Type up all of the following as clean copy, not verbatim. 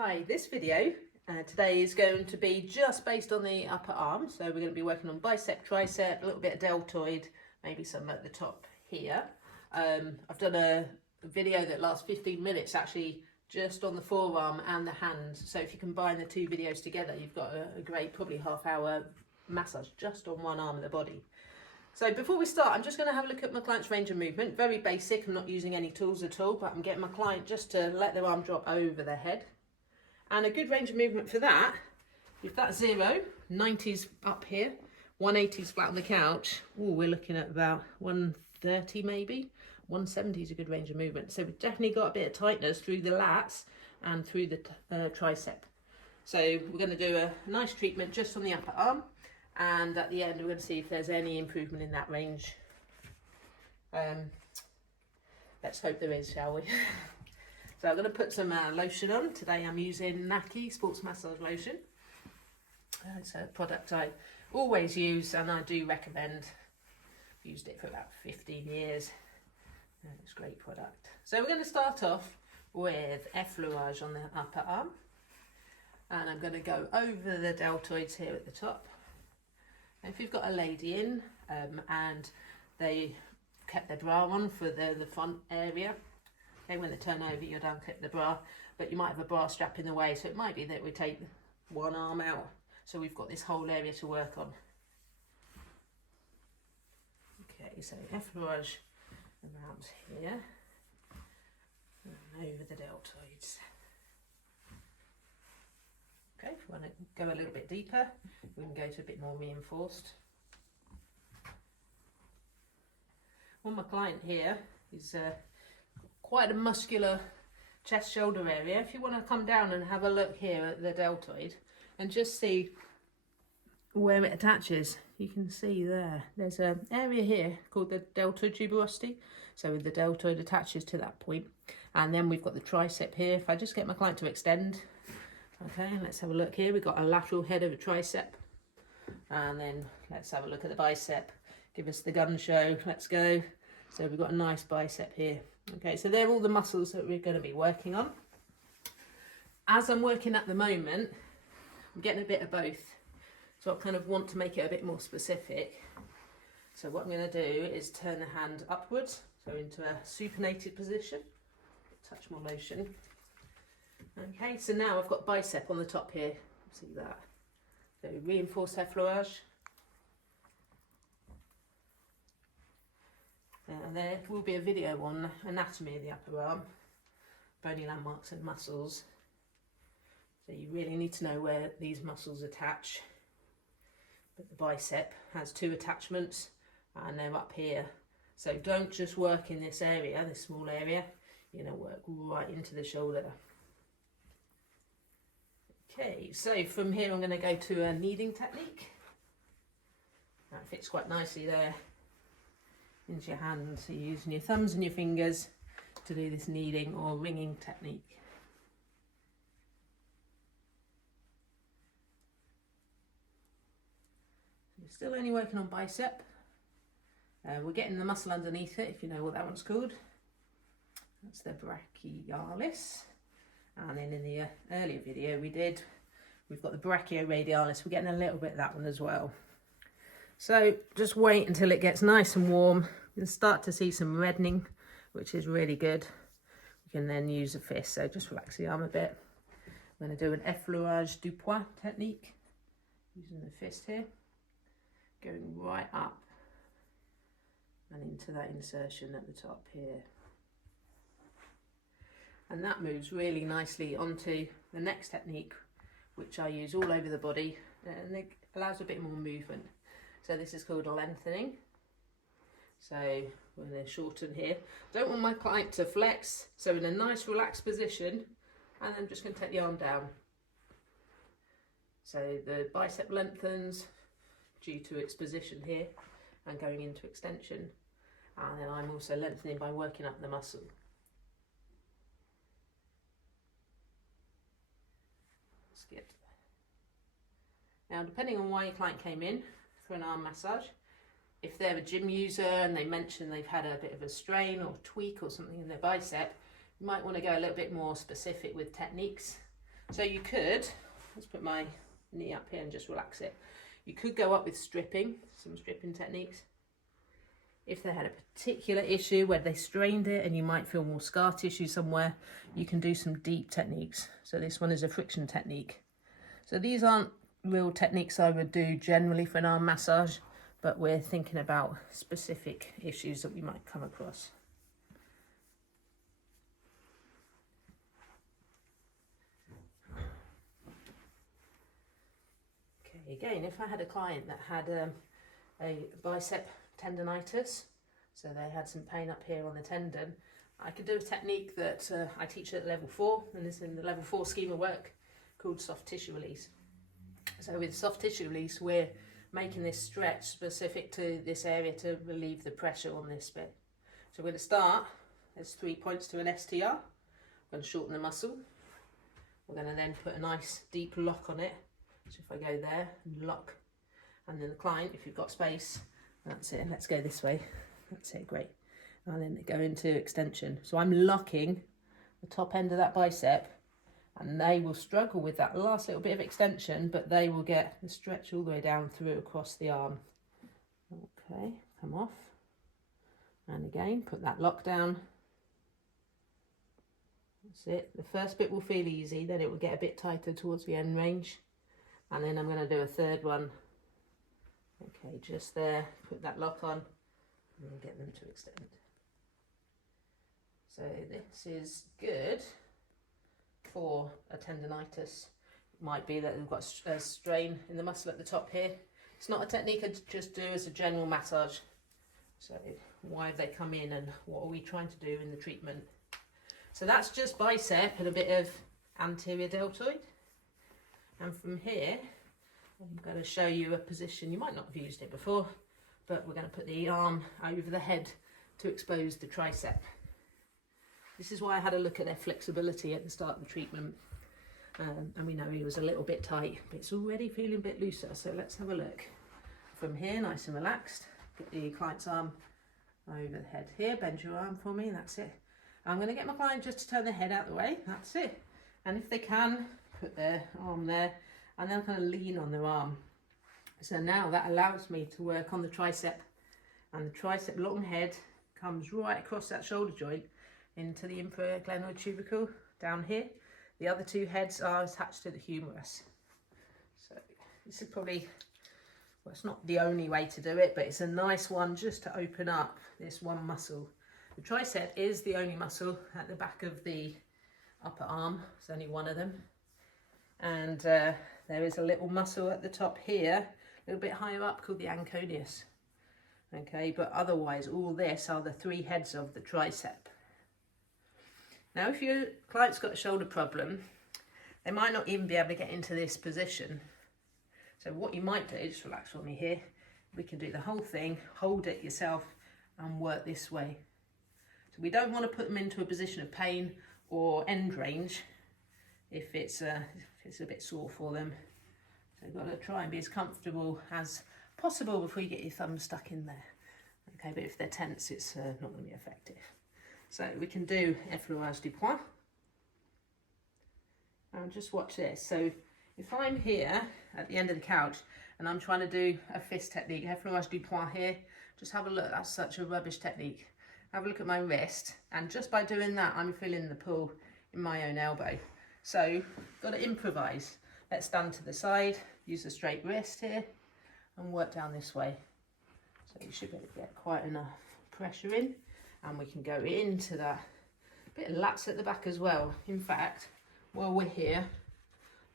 Hi, this video today is going to be just based on the upper arm. So we're going to be working on bicep, tricep, a little bit of deltoid, maybe some at the top here. I've done a video that lasts 15 minutes actually just on the forearm and the hand. So if you combine the two videos together, you've got a great probably half-hour massage just on one arm of the body. So before we start, I'm just going to have a look at my client's range of movement. Very basic, I'm not using any tools at all, but I'm getting my client just to let their arm drop over their head. And a good range of movement for that, if that's 0, 90's up here, 180's flat on the couch, we're looking at about 130 maybe, 170 is a good range of movement. So we've definitely got a bit of tightness through the lats and through the tricep. So we're going to do a nice treatment just on the upper arm, and at the end we're going to see if there's any improvement in that range. Let's hope there is, shall we? So I'm going to put some lotion on. Today I'm using Naki Sports Massage Lotion. It's a product I always use and I do recommend. I've used it for about 15 years. It's a great product. So we're going to start off with effleurage on the upper arm. And I'm going to go over the deltoids here at the top. And if you've got a lady in and they kept their bra on for the front area, okay, when they turn over, you don't clip the bra, but you might have a bra strap in the way, so it might be that we take one arm out, so we've got this whole area to work on. Okay, so effleurage around here, and over the deltoids. Okay, if we want to go a little bit deeper, we can go to a bit more reinforced. Well, my client here is quite a muscular chest shoulder area. If you want to come down and have a look here at the deltoid and just see where it attaches, you can see there's an area here called the deltoid tuberosity. So the deltoid attaches to that point, and then we've got the tricep here. If I just get my client to extend, okay, let's have a look here. We've got a lateral head of a tricep, and then let's have a look at the bicep. Give us the gun show, let's go. So we've got a nice bicep here. Okay, so they're all the muscles that we're going to be working on. As I'm working at the moment, I'm getting a bit of both. So I kind of want to make it a bit more specific. So what I'm going to do is turn the hand upwards, so into a supinated position. Touch more lotion. Okay, so now I've got bicep on the top here. See that? So reinforce effleurage. There will be a video on anatomy of the upper arm, bony landmarks and muscles. So you really need to know where these muscles attach. But the bicep has 2 attachments and they're up here. So don't just work in this area, this small area, you're going to work right into the shoulder. Okay, so from here I'm going to go to a kneading technique. That fits quite nicely there into your hand, so you're using your thumbs and your fingers to do this kneading or ringing technique. You're still only working on bicep. We're getting the muscle underneath it, if you know what that one's called. That's the brachialis. And then in the earlier video we've got the brachioradialis. We're getting a little bit of that one as well. So just wait until it gets nice and warm. You'll start to see some reddening, which is really good. You can then use a fist, so just relax the arm a bit. I'm going to do an effleurage du poing technique, using the fist here, going right up and into that insertion at the top here. And that moves really nicely onto the next technique, which I use all over the body, and it allows a bit more movement. So this is called lengthening. So we're going to shorten here. Don't want my client to flex, so in a nice relaxed position, and I'm just going to take the arm down. So the bicep lengthens due to its position here and going into extension, and then I'm also lengthening by working up the muscle. Skip. Now, depending on why your client came in for an arm massage, if they're a gym user and they mention they've had a bit of a strain or tweak or something in their bicep, you might want to go a little bit more specific with techniques. So you could, let's put my knee up here and just relax it. You could go up with stripping, some stripping techniques. If they had a particular issue where they strained it and you might feel more scar tissue somewhere, you can do some deep techniques. So this one is a friction technique. So these aren't real techniques I would do generally for an arm massage, but we're thinking about specific issues that we might come across. Okay, again, if I had a client that had a bicep tendonitis, so they had some pain up here on the tendon, I could do a technique that I teach at level 4, and it's in the level 4 scheme of work, called soft tissue release. So with soft tissue release, we're making this stretch specific to this area to relieve the pressure on this bit. So we're going to start, there's 3 points to an STR. We're going to shorten the muscle. We're going to then put a nice deep lock on it. So if I go there and lock, and then the client, if you've got space, that's it, let's go this way, that's it, great. And then go into extension. So I'm locking the top end of that bicep, and they will struggle with that last little bit of extension, but they will get the stretch all the way down through across the arm. Okay, come off. And again, put that lock down. That's it. The first bit will feel easy, then it will get a bit tighter towards the end range. And then I'm going to do a third one. Okay, just there, put that lock on, and we'll get them to extend. So this is good for a tendonitis. It might be that they've got a strain in the muscle at the top here. It's not a technique I just do as a general massage. So why have they come in and what are we trying to do in the treatment? So that's just bicep and a bit of anterior deltoid. And from here, I'm going to show you a position, you might not have used it before, but we're going to put the arm over the head to expose the tricep. This is why I had a look at their flexibility at the start of the treatment. And we know he was a little bit tight, but it's already feeling a bit looser. So let's have a look. From here, nice and relaxed. Get the client's arm over the head here. Bend your arm for me, that's it. I'm going to get my client just to turn their head out the way, that's it. And if they can, put their arm there, and then kind of lean on their arm. So now that allows me to work on the tricep, and the tricep long head comes right across that shoulder joint into the inferior glenoid tubercle down here. The other 2 heads are attached to the humerus. So this is probably, well, it's not the only way to do it, but it's a nice one just to open up this one muscle. The tricep is the only muscle at the back of the upper arm. There's only one of them. And there is a little muscle at the top here, a little bit higher up, called the anconeus. Okay, but otherwise all this are the 3 heads of the tricep. Now if your client's got a shoulder problem, they might not even be able to get into this position. So what you might do, just relax for me here, we can do the whole thing, hold it yourself and work this way. So we don't want to put them into a position of pain or end range if it's a bit sore for them. So you've got to try and be as comfortable as possible before you get your thumb stuck in there. Okay, but if they're tense, it's not going to be effective. So we can do effleurage du poing. And just watch this. So if I'm here at the end of the couch and I'm trying to do a fist technique, effleurage du poing here, just have a look. That's such a rubbish technique. Have a look at my wrist, and just by doing that, I'm feeling the pull in my own elbow. So got to improvise. Let's stand to the side, use a straight wrist here, and work down this way. So you should be able to get quite enough pressure in, and we can go into that bit of lats at the back as well. In fact, while we're here,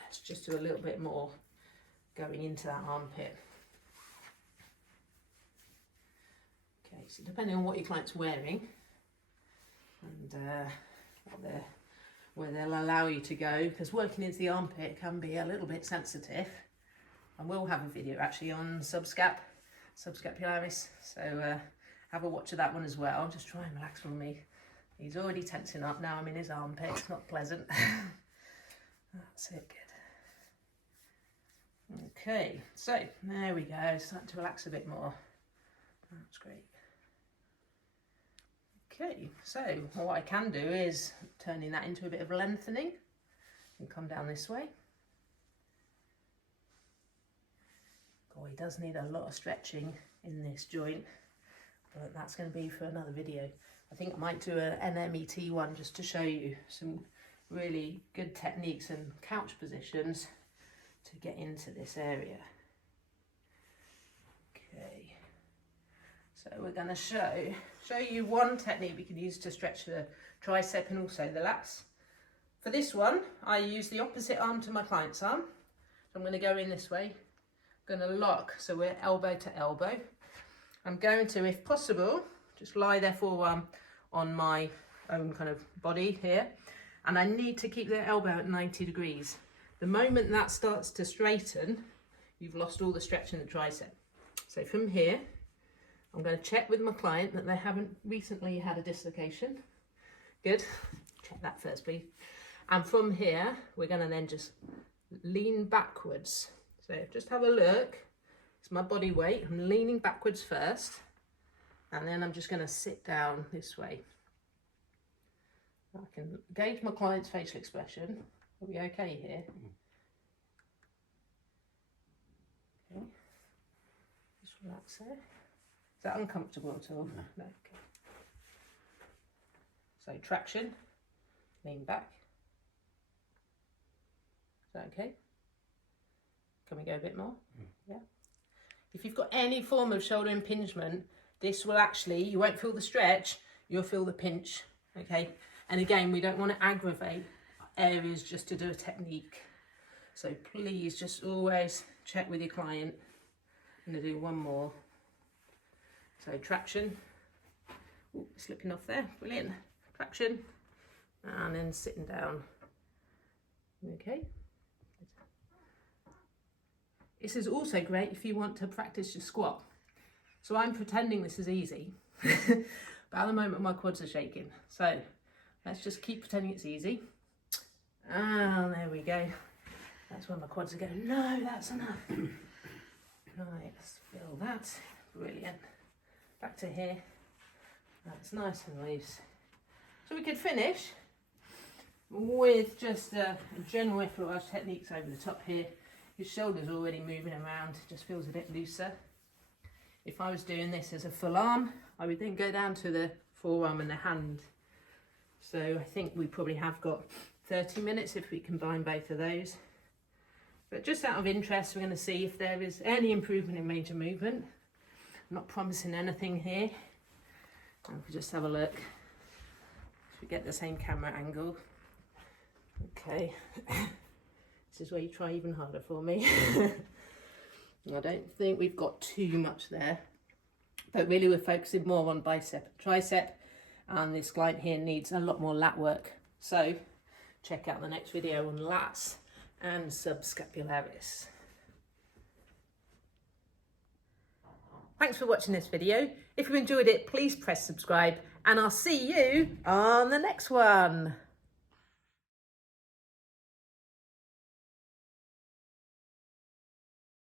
let's just do a little bit more going into that armpit. Okay, so depending on what your client's wearing and where they'll allow you to go, because working into the armpit can be a little bit sensitive. And we'll have a video actually on subscapularis, so have a watch of that one as well. Just try and relax for me. He's already tensing up now. I'm in his armpit. It's not pleasant. That's it. Good. Okay, so there we go. Starting to relax a bit more. That's great. Okay, so what I can do is turning that into a bit of lengthening. and come down this way. Oh, he does need a lot of stretching in this joint, but that's going to be for another video. I think I might do an NMET one just to show you some really good techniques and couch positions to get into this area. Okay, so we're going to show you one technique we can use to stretch the tricep and also the lats. For this one, I use the opposite arm to my client's arm. So I'm going to go in this way. I'm going to lock, so we're elbow to elbow. I'm going to, if possible, just lie their forearm on my own kind of body here. And I need to keep their elbow at 90 degrees. The moment that starts to straighten, you've lost all the stretch in the tricep. So from here, I'm going to check with my client that they haven't recently had a dislocation. Good. Check that first, please. And from here, we're going to then just lean backwards. So just have a look. It's my body weight. I'm leaning backwards first. And then I'm just going to sit down this way. I can gauge my client's facial expression. Are we okay here? Okay. Just relax there. Is that uncomfortable at all? No. Okay. So traction, lean back. Is that okay? Can we go a bit more? Yeah. If you've got any form of shoulder impingement, this will actually, you won't feel the stretch, you'll feel the pinch, okay? And again, we don't want to aggravate areas just to do a technique. So please just always check with your client. I'm going to do one more. So traction. Ooh, slipping off there. Brilliant. Traction. And then sitting down. Okay. This is also great if you want to practice your squat. So I'm pretending this is easy. But at the moment my quads are shaking. So let's just keep pretending it's easy. Ah, there we go. That's when my quads are going, no, that's enough. Right, let's feel that. Brilliant. Back to here. That's nice and loose. So we could finish with just a general effleurage techniques over the top here. Your shoulder's already moving around, just feels a bit looser. If I was doing this as a full arm, I would then go down to the forearm and the hand. So I think we probably have got 30 minutes if we combine both of those. But just out of interest, we're going to see if there is any improvement in range of movement. I'm not promising anything here. And we'll just have a look. So we get the same camera angle. Okay. This is where you try even harder for me. I don't think we've got too much there. But really we're focusing more on bicep and tricep. And this client here needs a lot more lat work. So check out the next video on lats and subscapularis. Thanks for watching this video. If you enjoyed it, please press subscribe and I'll see you on the next one.